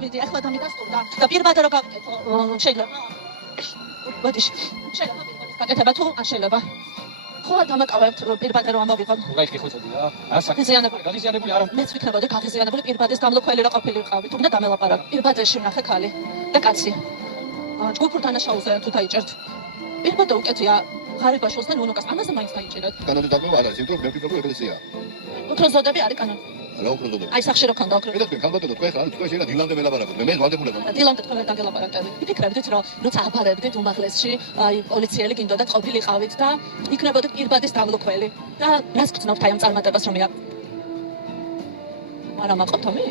წავიდი, ახლა დამიდასტურდა და პირბად რა გავკეთო, შეიძლება. ბოდიში. შეიძლება გაკეთება თუ არ შეიძლება. ხო დამაკავებთ პირბად რომ ამოვიღოთ. უგაიხი ხოცოდი რა. არა გაღიზიანებული. გაღიზიანებული არა. მეც ვიქნებოდი გაღიზიანებული პირბადის გამლოქველი რა ყოფილიყავი. თუმცა დამელაპარაკ. პირბადში ვნახე ქალი და კაცი. ჯგუფურ დანაშაულზე თუ დაიჭერთ. პირბადა უკეთია ღარიბაში უსთან უნოკას ამაზე მაინც დაიჭერეთ. კანონი დაგმოვა არა, იმიტომ რომ მე ვფიქრობ რომ ეკლესია. უფრო ზოდები არის კანონი. რა უფრო ზოდები. აი სახში რო ქონდა ოქრო. მე თქვენ ხალბატონო თქვენ ხარ, თქვენ შეიძლება დილამდე მელაპარაკოთ. მე ვალდებულებ. დილამდე თქვენ ვერ დაგელაპარაკეთ. იფიქრებდით რომ როცა აბარებდით უმაღლესში, აი პოლიციელი გინდოდა ყოფილიყავით და იქნებოდით პირბადის დამლოქველი. და რას გწნობთ აი ამ წარმატებას რომ არა მაყობთ ამი?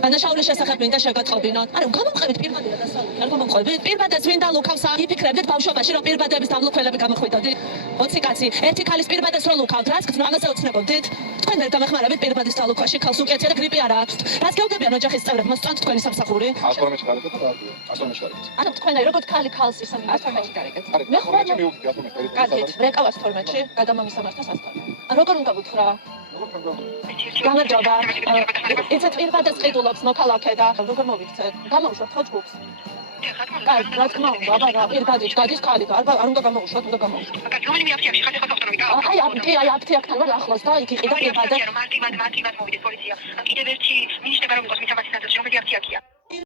დანაშაულის შესახებ მინდა შეგატყობინოთ. არა, გამომყევით პირბადია დასავლეთ. არ გამომყევით. პირბადას ვინ დალუქავს? იფიქრებდით ბავშვობაში რომ პირბადების დამლოქველები გამოხვიდოდით? 20 კაცი, ერთი ქალის პირბადას რო ლუქავთ, რას გწნო ამაზე უცნებობდით? თქვენ ვერ დამეხმარებით პირბადის დალუქვაში, ქალს უკეთია და გრიპი არა აქვს. რას გეუბნებიან ოჯახის წევრებს, მოსწონთ თქვენი სამსახური? 112-ში გარეკეთ და 112-ში გარეკეთ. ანუ თქვენ აი როგორც ქალი ქალს ისე 112-ში გარეკეთ. მე ხო მივუხდი 112-ში. კარგით, რეკავას 12-ში, გადამამისამართას 112. როგორ უნდა გუთხრა? გამარჯობა. იცით პირბადას ყიდულობს მოქალაქე და როგორ მოვიქცეთ? გამოვუშვათ ხო ჯგუფს? კარგი, რა თქმა უნდა, აბა პირბადით გადის ქალი და არ უნდა გამოვუშვათ, უნდა გამოვუშვათ. რომელი აფთიაქში ხარ ხარ დოქტორი და აი აფთიაქთან ვარ ახლოს და იქ იყიდა პირბადა. მარტივად მოვიდეს პოლიცია. კიდევ ერთი მინიშნება რომ იყოს მისამართი ნაწილში რომელი აფთიაქია.